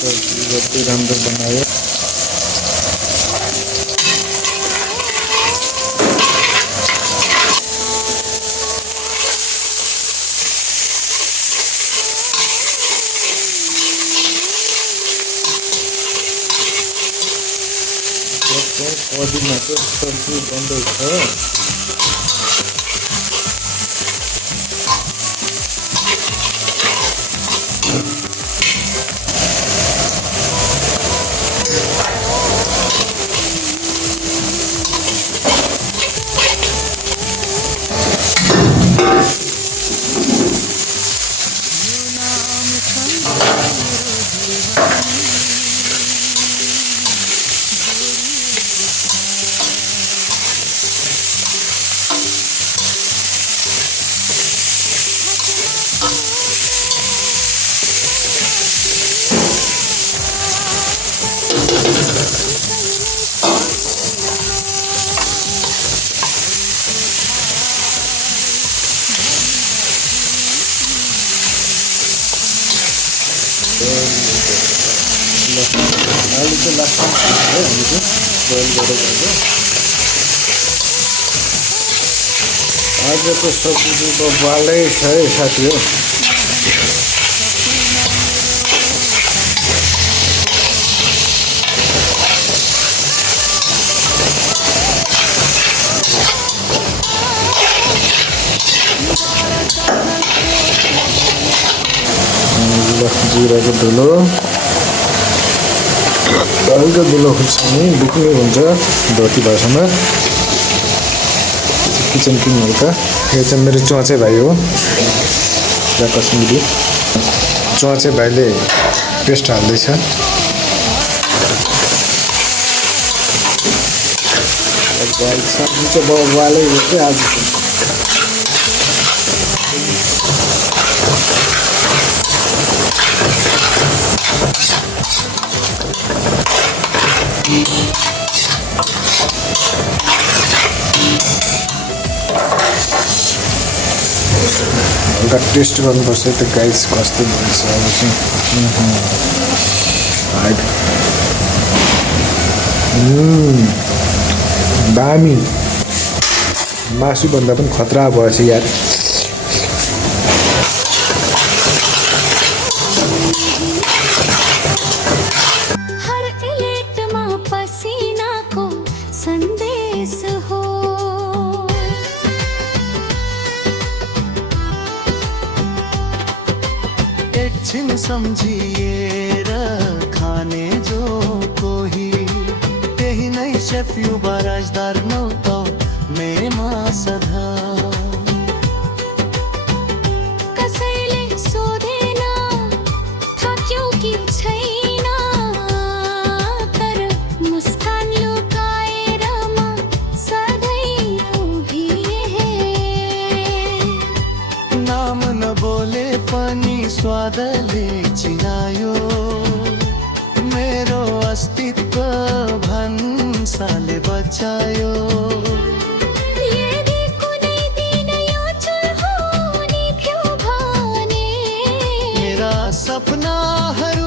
सब्जी जति राम्रो बनायो पदिनाको सब्जी बन्दैछ। आलु चाहिँ लास्टमा है हामी चाहिँ बोइल गरेर आजको सब्जीको बालै छ है साथी हो। जिराको धुलो हल्का धुलो खुर्सानी बुक्ने हुन्छ धोती भाषामा किचन किङ हल्का। यो चाहिँ मेरो चुवाचे भाइ हो या कश्मिरी चुवाचे भाइले पेस्ट हाल्दैछ। सब्जी चाहिँ बालै हो कि आज हल्का टेस्ट गर्नुपर्छ त्यो गाइस कस्तो भन्छ अब चाहिँ दामी मासुभन्दा पनि खतरा भएछ यार। एकछिन सम्झिएर खाने जो कोही त्यही नै सेफ युवराजदार नौ त मेमा सधा। कसैले सोधेन थक्यौ कि छैन तर मुस्कान लुकाएर म सधैँ उभिए। नाम नबोले पनि स्वादले चिनायो मेरो अस्तित्व भन्साले बचायो। यदि कुनै दिन यो चुल हुने थियो भने मेरा सपनाहरू